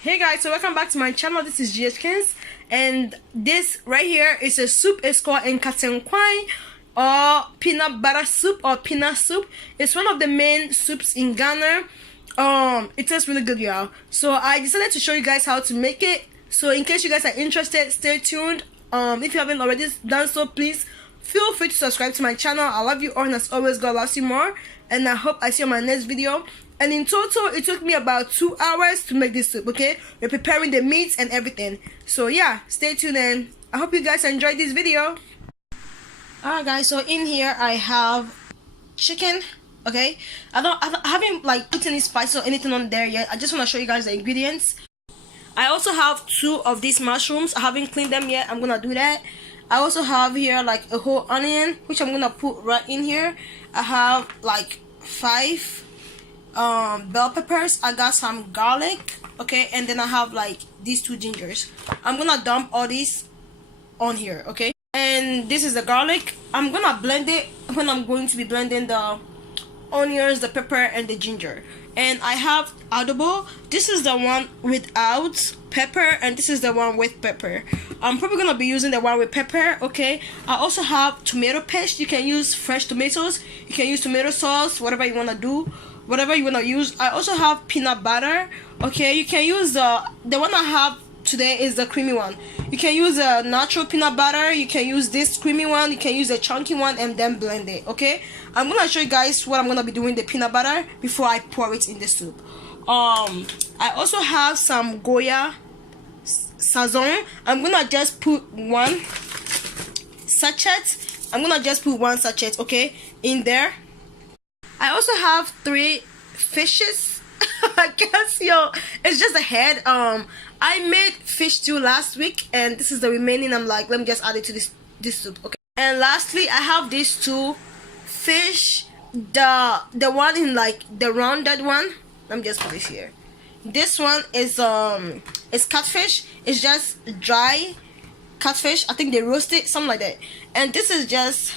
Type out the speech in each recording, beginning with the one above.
Hey guys, so welcome back to my channel. This is GHkins, and this right here is a soup. It's called Nkatenkwan, or peanut butter soup, or peanut soup. It's one of the main soups in Ghana. It tastes really good, y'all. So I decided to show you guys how to make it. So in case you guys are interested, stay tuned. If you haven't already done so, please feel free to subscribe to my channel. I love you all, and as always, God loves you more. And I hope I see you on my next video. And in total, it took me about 2 hours to make this soup, okay? We're preparing the meats and everything. So yeah, stay tuned, and I hope you guys enjoyed this video. Alright guys, so in here I have chicken, okay? I haven't like put any spices or anything on there yet. I just want to show you guys the ingredients. I also have 2 of these mushrooms. I haven't cleaned them yet. I'm gonna do that. I also have here like a whole onion, which I'm gonna put right in here. I have like 5 bell peppers. I got some garlic, okay, and then I have like these 2 gingers. I'm gonna dump all these on here, okay? And this is the garlic. I'm gonna blend it when I'm going to be blending the onions, the pepper, and the ginger. And I have adobo. This is the one without pepper, and this is the one with pepper. I'm probably gonna be using the one with pepper, okay? I also have tomato paste. You can use fresh tomatoes, you can use tomato sauce, whatever you wanna do, whatever you wanna use. I also have peanut butter, okay? You can use the one I have today is the creamy one. You can use a natural peanut butter, you can use this creamy one, you can use a chunky one, and then blend it, okay? I'm gonna show you guys what I'm gonna be doing with the peanut butter before I pour it in the soup. I also have some Goya Sazon. I'm gonna just put 1 sachet. I'm gonna just put 1 sachet, okay, in there. I also have 3 fishes. I guess, yo, it's just a head. I made fish stew last week, and this is the remaining. I'm like, let me just add it to this soup, okay? And lastly, I have these 2 fish. The one in like the rounded one. Let me just put this here. This one is catfish. It's just dry catfish. I think they roast it, something like that. And this is just,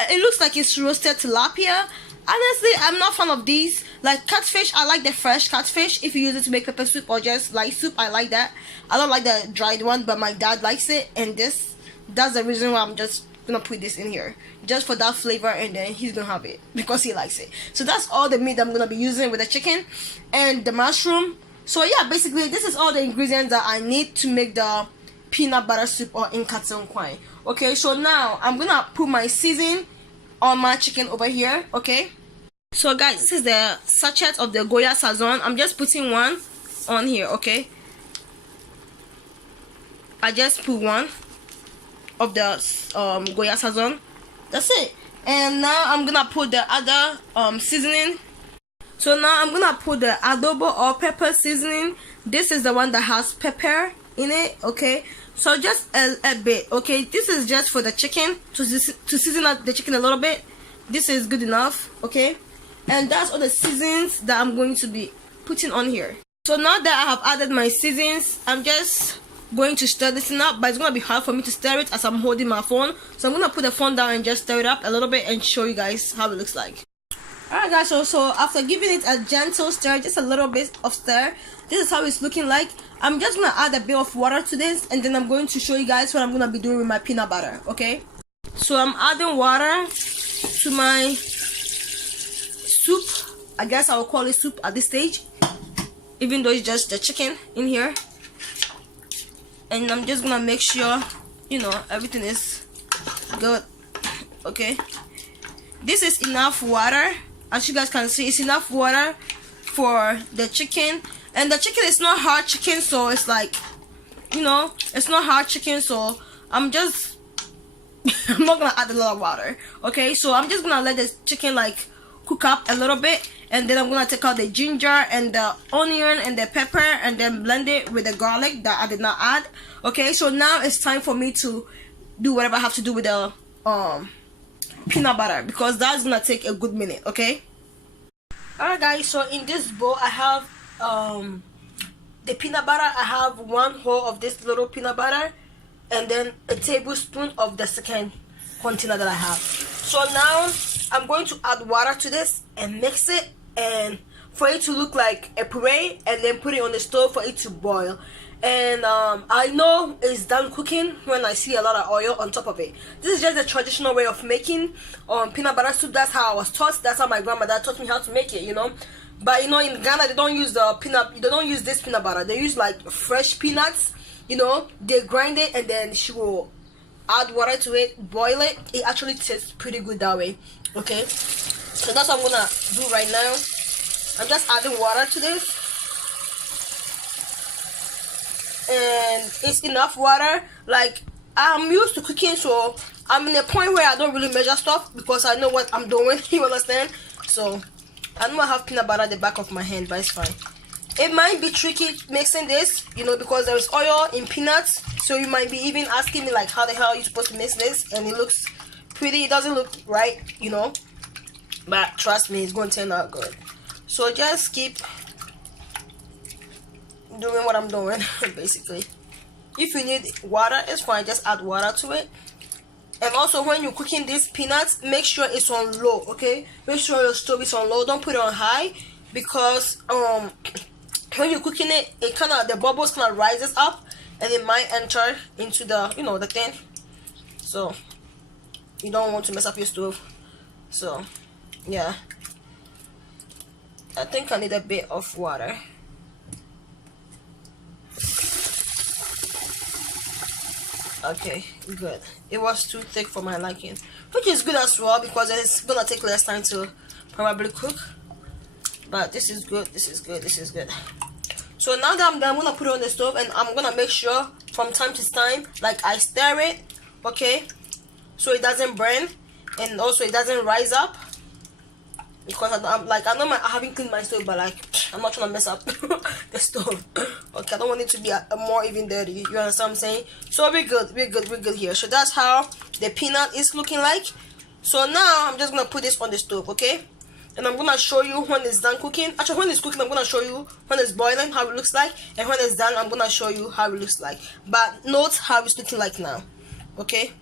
it looks like it's roasted tilapia. Honestly, I'm not fan of these. Like catfish, I like the fresh catfish. If you use it to make pepper soup or just light soup, I like that. I don't like the dried one, but my dad likes it. And that's the reason why I'm just gonna put this in here, just for that flavor, and then he's gonna have it because he likes it. So that's all the meat I'm gonna be using with the chicken and the mushroom. So yeah, basically this is all the ingredients that I need to make the peanut butter soup, or Nkatenkwan. Okay, so now I'm gonna put my seasoning on my chicken over here, okay? So guys, this is the sachet of the Goya Sazon. I'm just putting 1 on here, okay? I just put 1 of the Goya Sazon. That's it. And now I'm gonna put the other seasoning. So now I'm gonna put the adobo or pepper seasoning. This is the one that has pepper in it, okay? So just a bit, okay? This is just for the chicken, to season up the chicken a little bit. This is good enough, okay? And that's all the seasons that I'm going to be putting on here. So now that I have added my seasons, I'm just going to stir this up, but it's going to be hard for me to stir it as I'm holding my phone. So I'm going to put the phone down and just stir it up a little bit and show you guys how it looks like. Alright guys, so after giving it a gentle stir, just a little bit of stir, this is how it's looking like. I'm just going to add a bit of water to this, and then I'm going to show you guys what I'm going to be doing with my peanut butter, okay? So I'm adding water to my soup. I guess I will call it soup at this stage, even though it's just the chicken in here. And I'm just gonna make sure, you know, everything is good, okay? This is enough water. As you guys can see, it's enough water for the chicken. And the chicken is not hard chicken, so it's like, you know, it's not hard chicken, so I'm just I'm not gonna add a lot of water, okay? So I'm just gonna let the chicken like cook up a little bit, and then I'm gonna take out the ginger and the onion and the pepper, and then blend it with the garlic that I did not add, okay? So now it's time for me to do whatever I have to do with the peanut butter, because that's gonna take a good minute, okay? Alright guys, so in this bowl I have the peanut butter. I have 1 whole of this little peanut butter, and then a tablespoon of the second container that I have. So now I'm going to add water to this and mix it, and for it to look like a puree, and then put it on the stove for it to boil. And I know it's done cooking when I see a lot of oil on top of it. This is just the traditional way of making peanut butter soup. That's how I was taught. That's how my grandmother taught me how to make it, you know. But you know, in Ghana they don't use they don't use this peanut butter. They use like fresh peanuts, you know. They grind it and then she will add water to it, boil it. It actually tastes pretty good that way. Okay, so that's what I'm gonna do right now. I'm just adding water to this, and it's enough water. Like, I'm used to cooking, so I'm in a point where I don't really measure stuff because I know what I'm doing. You understand? So I know I have peanut butter at the back of my hand, but it's fine. It might be tricky mixing this, you know, because there's oil in peanuts. So you might be even asking me like, how the hell are you supposed to mix this? And it looks pretty. It doesn't look right, you know. But trust me, it's going to turn out good. So just keep doing what I'm doing, basically. If you need water, it's fine. Just add water to it. And also, when you're cooking these peanuts, make sure it's on low, okay? Make sure your stove is on low. Don't put it on high, because when you're cooking it, it kind of, the bubbles kind of rises up, and it might enter into the, you know, the thing. So you don't want to mess up your stove. So yeah, I think I need a bit of water. Okay, good. It was too thick for my liking, which is good as well, because it's gonna take less time to probably cook. But this is good, this is good, this is good. So now that I'm done, I'm gonna put it on the stove, and I'm gonna make sure from time to time, like, I stir it, okay, so it doesn't burn, and also it doesn't rise up. Because I'm like, I know I haven't cleaned my stove, but like, I'm not trying to mess up the stove. Okay, I don't want it to be more even dirty. You understand what I'm saying? So we're good here. So that's how the peanut is looking like. So now I'm just gonna put this on the stove, okay? And I'm gonna show you when it's done cooking. Actually, when it's cooking, I'm gonna show you when it's boiling how it looks like, and when it's done, I'm gonna show you how it looks like. But note how it's looking like now, okay?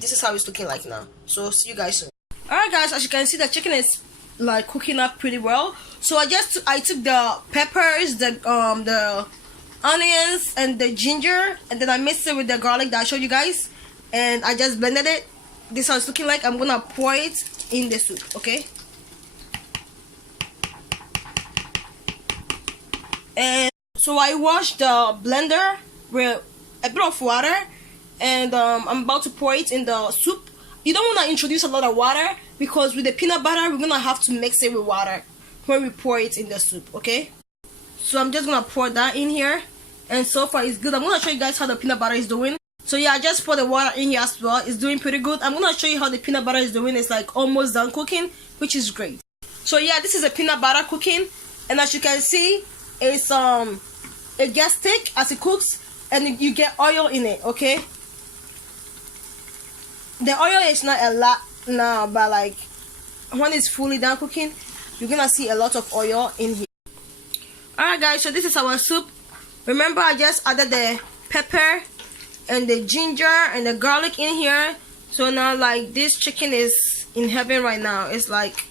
This is how it's looking like now. So see you guys soon. Alright guys, as you can see, the chicken is like cooking up pretty well. So I took the peppers, the onions, and the ginger, and then I mixed it with the garlic that I showed you guys, and I just blended it. This is how it's looking like. I'm gonna pour it in the soup, okay? And so I washed the blender with a bit of water, and I'm about to pour it in the soup. You don't want to introduce a lot of water, because with the peanut butter, we're going to have to mix it with water when we pour it in the soup, okay? So I'm just going to pour that in here, and so far it's good. I'm going to show you guys how the peanut butter is doing. So yeah, I just poured the water in here as well. It's doing pretty good. I'm going to show you how the peanut butter is doing. It's like almost done cooking, which is great. So yeah, this is a peanut butter cooking, and as you can see, it's it gets thick as it cooks, and you get oil in it, okay? The oil is not a lot now, but like when it's fully done cooking, you're gonna see a lot of oil in here. Alright guys, so this is our soup. Remember, I just added the pepper and the ginger and the garlic in here. So now, like, this chicken is in heaven right now. It's like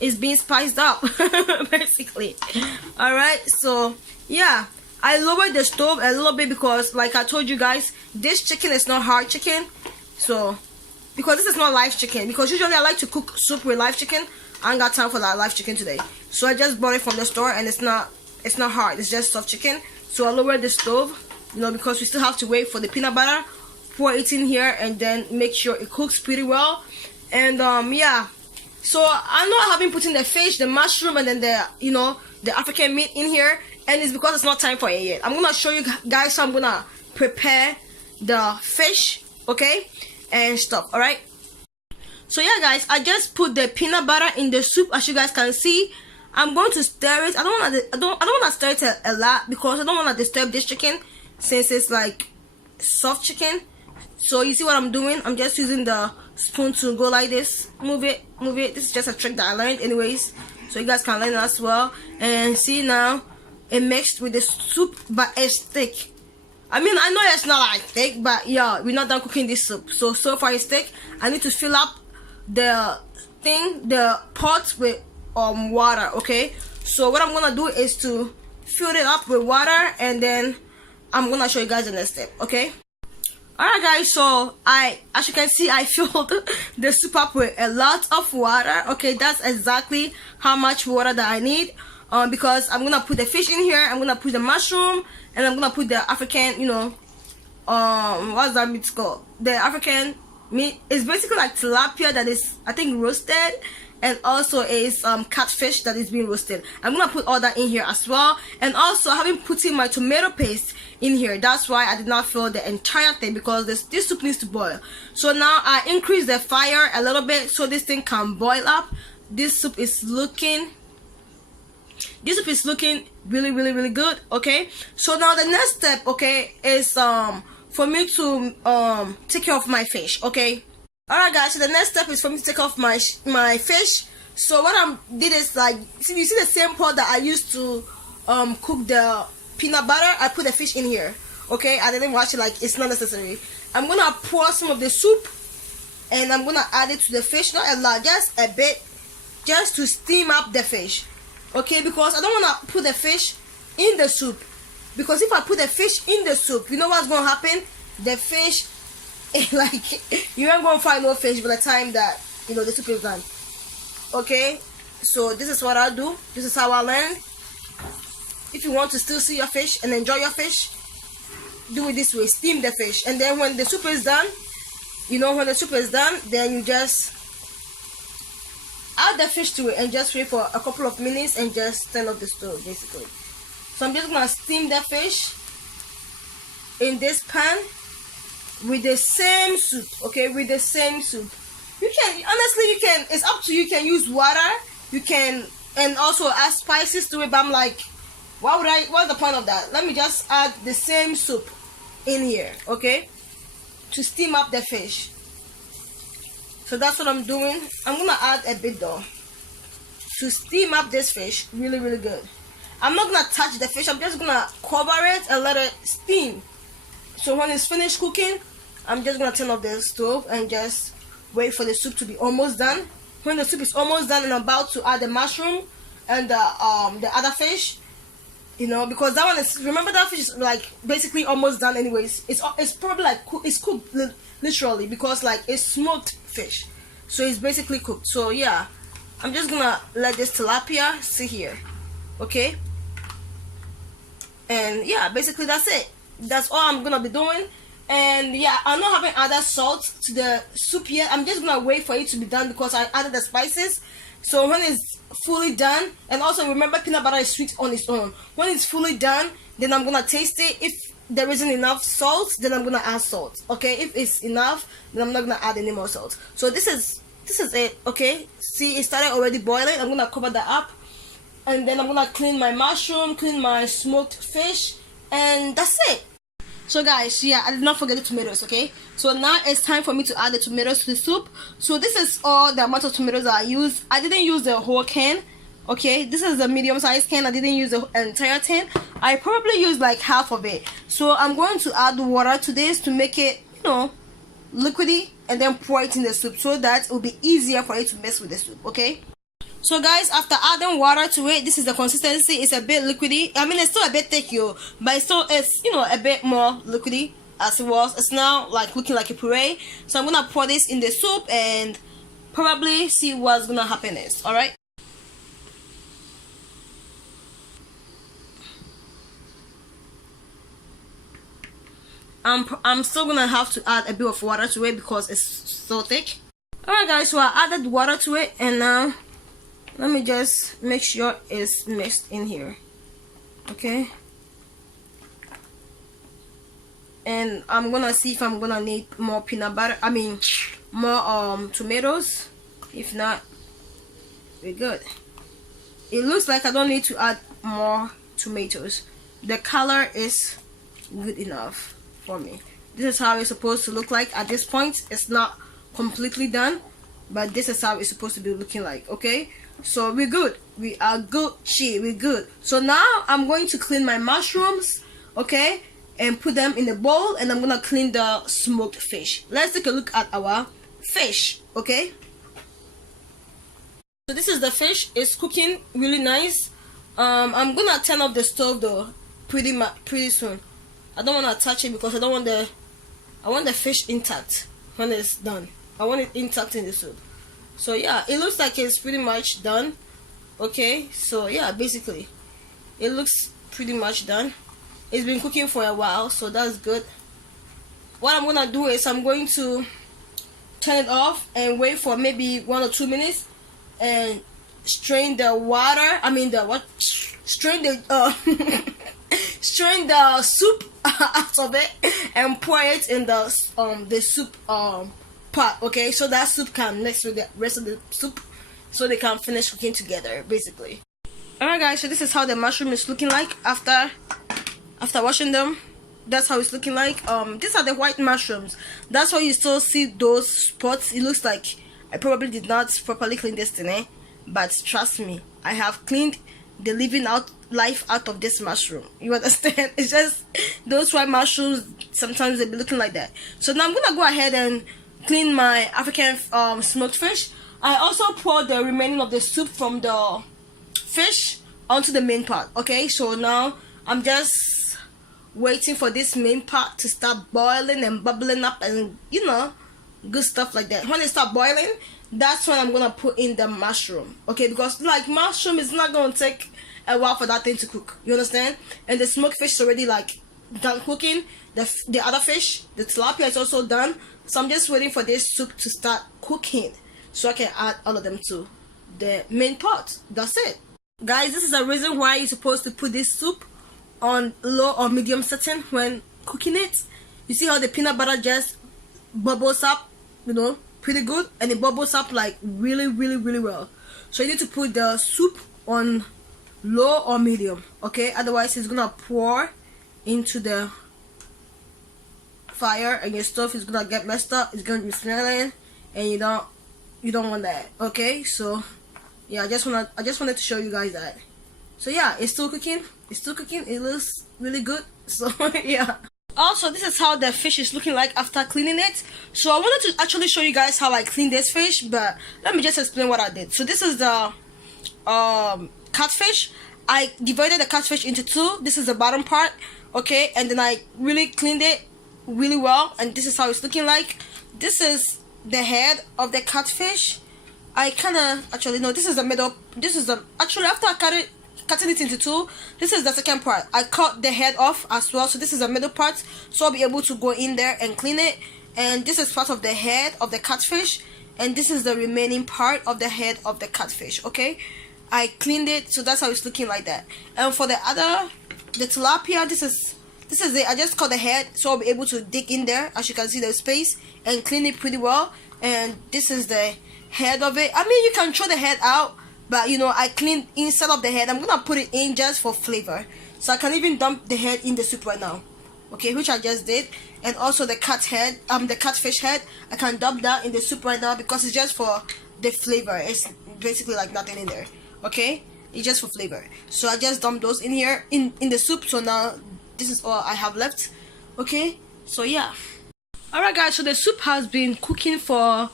it's being spiced up basically. Alright, so yeah, I lowered the stove a little bit because, like I told you guys, this chicken is not hard chicken. So because this is not live chicken, because usually I like to cook soup with live chicken, I ain't got time for that live chicken today. So I just bought it from the store, and it's not hard, it's just soft chicken. So I lowered the stove, you know, because we still have to wait for the peanut butter, pour it in here, and then make sure it cooks pretty well. And yeah, so I know I haven't put in the fish, the mushroom, and then the, you know, the African meat in here, and it's because it's not time for it yet. I'm gonna show you guys how I'm gonna prepare the fish, okay, and stuff. All right, so yeah guys, I just put the peanut butter in the soup. As you guys can see, I'm going to stir it. I don't want to stir it a lot, because I don't want to disturb this chicken since it's like soft chicken. So you see what I'm doing? I'm just using the spoon to go like this, move it. This is just a trick that I learned anyways, so you guys can learn it as well. And see, now it mixed with the soup, but it's thick. I mean, I know it's not like thick, but yeah, we're not done cooking this soup. So far it's thick. I need to fill up the pot with water. Okay, so what I'm gonna do is to fill it up with water, and then I'm gonna show you guys the next step. Okay. Alright guys, so as you can see, I filled the soup up with a lot of water. Okay, that's exactly how much water that I need, because I'm gonna put the fish in here, I'm gonna put the mushroom, and I'm gonna put the African, you know, what's that meat called? The African meat is basically like tilapia that is, I think, roasted, and also is catfish that is being roasted. I'm gonna put all that in here as well, and also having put in my tomato paste in here. That's why I did not fill the entire thing, because this soup needs to boil. So now I increase the fire a little bit so this thing can boil up. This soup is looking really good. Okay, so now the next step, okay, is for me to take care of my fish. Okay. Alright guys, so the next step is for me to take off my fish. So what I did is, like, you see the same pot that I used to cook the peanut butter, I put the fish in here. Okay, I didn't wash it, like, it's not necessary. I'm gonna pour some of the soup and I'm gonna add it to the fish, not a lot, just a bit, just to steam up the fish. Okay, because I don't wanna put the fish in the soup, because if I put the fish in the soup, you know what's gonna happen? The fish, like, you ain't gonna find no fish by the time that, you know, the soup is done. Okay, so this is what I do. This is how I learn. If you want to still see your fish and enjoy your fish, do it this way. Steam the fish, and then when the soup is done, you know, when the soup is done, then you just add the fish to it and just wait for a couple of minutes and just turn off the stove, basically. So I'm just gonna steam the fish in this pan with the same soup. Okay, with the same soup. You can, honestly, you can, it's up to you. You can use water, you can, and also add spices to it, but I'm like, what's the point of that? Let me just add the same soup in here, okay, to steam up the fish. So that's what I'm doing. I'm gonna add a bit though to steam up this fish really good. I'm not gonna touch the fish, I'm just gonna cover it and let it steam. So when it's finished cooking, I'm just gonna turn off the stove and just wait for the soup to be almost done. When the soup is almost done and I'm about to add the mushroom and the other fish, you know, because that one is, remember, that fish is like basically almost done anyways. It's probably like it's cooked literally, because like it's smoked fish, so it's basically cooked. So yeah, I'm just gonna let this tilapia sit here, okay, and yeah, basically that's it. That's all I'm gonna be doing. And yeah, I'm not having other salt to the soup yet. I'm just gonna wait for it to be done because I added the spices. So when it's fully done, and also remember, peanut butter is sweet on its own. When it's fully done, then I'm gonna taste it. If there isn't enough salt, then I'm gonna add salt. Okay, if it's enough, then I'm not gonna add any more salt. So this is it. Okay, see, it started already boiling. I'm gonna cover that up, and then I'm gonna clean my mushroom, clean my smoked fish, and that's it. So guys, yeah, I did not forget the tomatoes. Okay, so now it's time for me to add the tomatoes to the soup. So this is all the amount of tomatoes that I used. I didn't use the whole can. Okay, this is the medium-sized can. I didn't use the entire tin. I probably used like half of it. So I'm going to add water to this to make it, you know, liquidy, and then pour it in the soup so that it will be easier for it to mix with the soup. Okay, so guys, after adding water to it, this is the consistency. It's a bit liquidy. I mean, it's still a bit thick, but it's you know, a bit more liquidy as it was. It's now like looking like a puree. So I'm gonna pour this in the soup and probably see what's gonna happen next. All right. I'm still gonna have to add a bit of water to it because it's so thick. All right, guys. So I added water to it, and now let me just make sure it's mixed in here. Okay. And I'm gonna see if I'm gonna need more peanut butter. I mean, more tomatoes. If not, we're good. It looks like I don't need to add more tomatoes. The color is good enough for me. This is how it's supposed to look like at this point. It's not completely done, but this is how it's supposed to be looking like. Okay, so we're good. We are good. We're good. So now I'm going to clean my mushrooms, okay, and put them in a bowl, and I'm gonna clean the smoked fish. Let's take a look at our fish. Okay, So this is the fish. It's cooking really nice. I'm gonna turn off the stove though pretty soon. I don't want to touch it because I want the fish intact when it's done. I want it intact in the soup. So yeah, it looks like it's pretty much done. Okay, so yeah, basically it looks pretty much done. It's been cooking for a while, so that's good. What I'm gonna do is I'm going to turn it off and wait for maybe 1 or 2 minutes and strain the water. Strain the strain the soup out of it and pour it in the soup pot. Okay, so that soup can mix with the rest of the soup, so they can finish cooking together, basically. Alright guys, so this is how the mushroom is looking like after washing them. That's how it's looking like. These are the white mushrooms. That's why you still see those spots. It looks like I probably did not properly clean this thing, but trust me, I have cleaned the life out of this mushroom. You understand? It's just those white mushrooms, sometimes they be looking like that. So now I'm gonna go ahead and clean my African smoked fish. I also poured the remaining of the soup from the fish onto the main pot. Okay, so now I'm just waiting for this main pot to start boiling and bubbling up and good stuff like that. When it start boiling, that's when I'm gonna put in the mushroom. Okay, because like mushroom is not gonna take a while for that thing to cook. You understand? And the smoked fish is already like done cooking. The other fish, the tilapia, is also done. So I'm just waiting for this soup to start cooking so I can add all of them to the main pot. That's it, guys. This is the reason why you're supposed to put this soup on low or medium setting when cooking it. You see how the peanut butter just bubbles up, pretty good, and it bubbles up like really well. So you need to put the soup on low or medium, okay? Otherwise it's gonna pour into the fire and your stove is gonna get messed up. It's gonna be smelling, and you don't want that, okay? So yeah, I just wanted to show you guys that. So yeah, it's still cooking. It looks really good. So yeah. Also, this is how the fish is looking like after cleaning it. So I wanted to actually show you guys how I cleaned this fish, but let me just explain what I did. So this is the catfish. I divided the catfish into two. This is the bottom part, okay, and then I really cleaned it really well, and this is how it's looking like. This is the head of the catfish. I actually no, this is the middle. This is the after I cutting it into two, this is the second part. I cut the head off as well, so this is the middle part, so I'll be able to go in there and clean it. And this is part of the head of the catfish, and this is the remaining part of the head of the catfish. Okay, I cleaned it, so that's how it's looking like that. And for the tilapia, this is it. I just cut the head, so I'll be able to dig in there. As you can see, there's space, and clean it pretty well. And this is the head of it. I mean, you can throw the head out, but I cleaned inside of the head. I'm gonna put it in just for flavor, so I can even dump the head in the soup right now, okay, which I just did. And also the the catfish head, I can dump that in the soup right now because it's just for the flavor. It's basically like nothing in there, okay, it's just for flavor. So I just dumped those in here in the soup. So now this is all I have left, okay. So yeah, alright guys, so the soup has been cooking for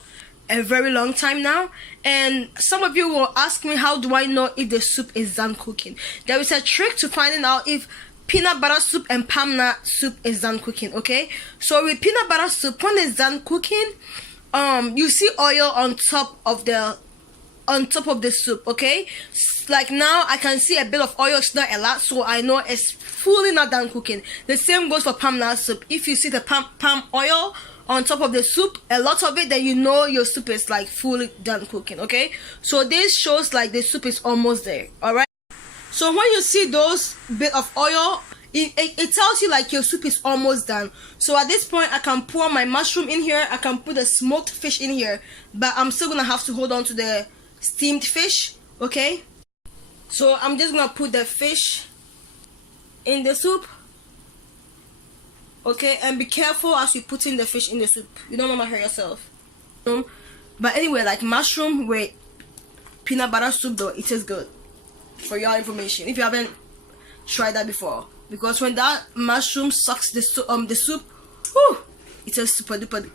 a very long time now, and some of you will ask me, how do I know if the soup is done cooking? There is a trick to finding out if peanut butter soup and palm nut soup is done cooking, okay? So with peanut butter soup, when it's done cooking, you see oil on top of the soup, okay? Like now I can see a bit of oil. It's not a lot, so I know it's fully not done cooking. The same goes for palm nut soup. If you see the palm oil on top of the soup, a lot of it, then you know your soup is like fully done cooking, okay? So this shows like the soup is almost there, all right? So when you see those bit of oil, it tells you like your soup is almost done. So at this point, I can pour my mushroom in here. I can put the smoked fish in here, but I'm still gonna have to hold on to the steamed fish, okay? So I'm just gonna put the fish in the soup, okay, and be careful as you put in the fish in the soup. You don't want to hurt yourself. But anyway, like mushroom with peanut butter soup though, it is good. For your information, if you haven't tried that before, because when that mushroom sucks the soup, whew, it is super duper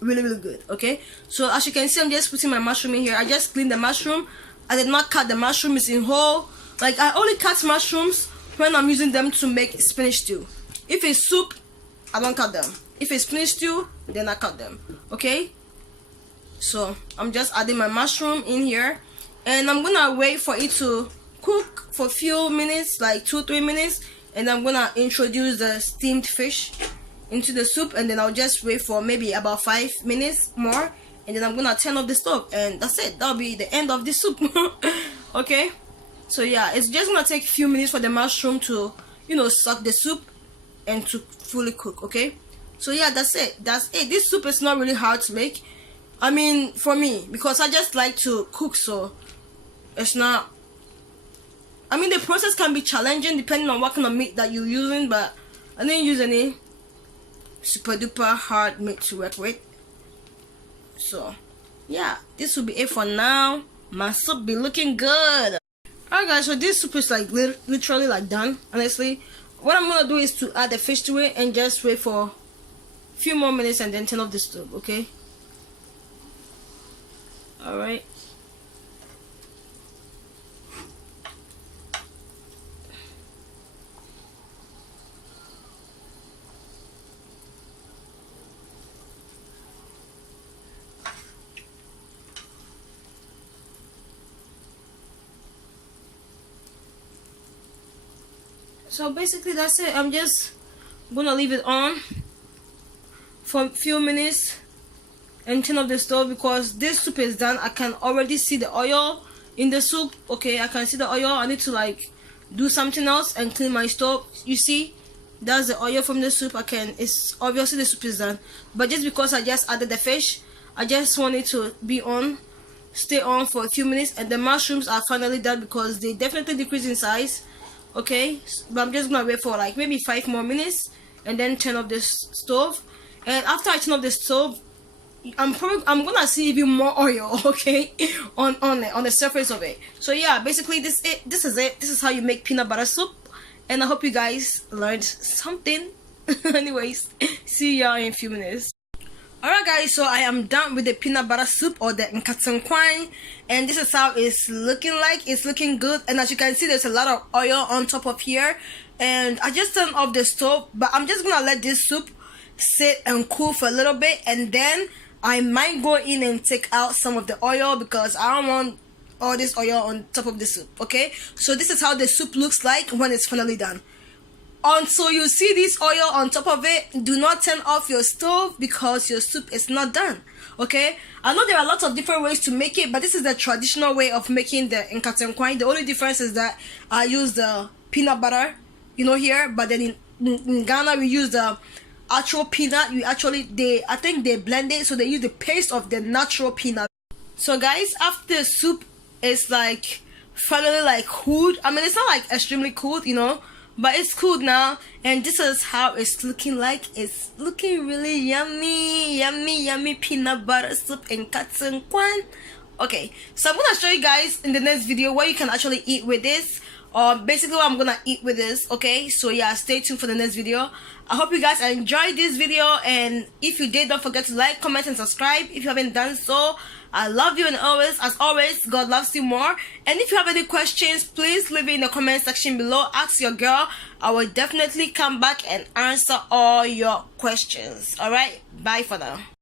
really good, okay? So as you can see, I'm just putting my mushroom in here. I just cleaned the mushroom. I did not cut the mushrooms in whole. Like, I only cut mushrooms when I'm using them to make spinach stew. If it's soup, I don't cut them. If it's spinach stew, then I cut them. Okay, so I'm just adding my mushroom in here, and I'm gonna wait for it to cook for a few minutes, like 2-3 minutes, and I'm gonna introduce the steamed fish into the soup, and then I'll just wait for maybe about 5 minutes more, and then I'm gonna turn off the stove, and that's it. That'll be the end of the soup. Okay, so yeah, it's just gonna take a few minutes for the mushroom to, you know, suck the soup and to fully cook. Okay, so yeah, that's it. This soup is not really hard to make. I mean, for me, because I just like to cook, so it's not. I mean, the process can be challenging depending on what kind of meat that you're using, but I didn't use any super duper hard meat to work with. So yeah, this will be it for now. My soup be looking good. Alright guys, so this soup is like literally like done. Honestly, what I'm gonna do is to add the fish to it and just wait for a few more minutes and then turn off the stove. Okay, alright. So basically that's it. I'm just gonna leave it on for a few minutes and turn off the stove because this soup is done. I can already see the oil in the soup. Okay, I can see the oil. I need to like do something else and clean my stove. You see, that's the oil from the soup. It's obviously the soup is done, but just because I just added the fish, I just want it to be on, stay on for a few minutes, and the mushrooms are finally done because they definitely decrease in size. Okay, but I'm just gonna wait for like maybe 5 more minutes and then turn off this stove. And after I turn off the stove, I'm gonna see even more oil, okay, on the surface of it. So yeah, basically this is it. This is how you make peanut butter soup, and I hope you guys learned something. Anyways, see y'all in a few minutes. Alright guys, so I am done with the peanut butter soup or the nkatsankwan, and this is how it's looking like. It's looking good, and as you can see, there's a lot of oil on top of here, and I just turned off the stove, but I'm just gonna let this soup sit and cool for a little bit, and then I might go in and take out some of the oil because I don't want all this oil on top of the soup. Okay, so this is how the soup looks like when it's finally done. Until you see this oil on top of it, do not turn off your stove because your soup is not done. Okay, I know there are lots of different ways to make it, but this is the traditional way of making the nkatsankwan. The only difference is that I use the peanut butter, you know, here, but then in Ghana we use the actual peanut. I think they blend it, so they use the paste of the natural peanut. So guys, after the soup is like finally like cooled, I mean it's not like extremely cooled, you know, but it's cooled now, and this is how it's looking like. It's looking really yummy, yummy, yummy peanut butter soup and nkatsankwan. Okay, so I'm gonna show you guys in the next video what you can actually eat with this, or basically what I'm gonna eat with this. Okay, so yeah, stay tuned for the next video. I hope you guys enjoyed this video, and if you did, don't forget to like, comment, and subscribe if you haven't done so. I love you, and as always, God loves you more. And if you have any questions, please leave it in the comment section below. Ask your girl. I will definitely come back and answer all your questions. Alright, bye for now.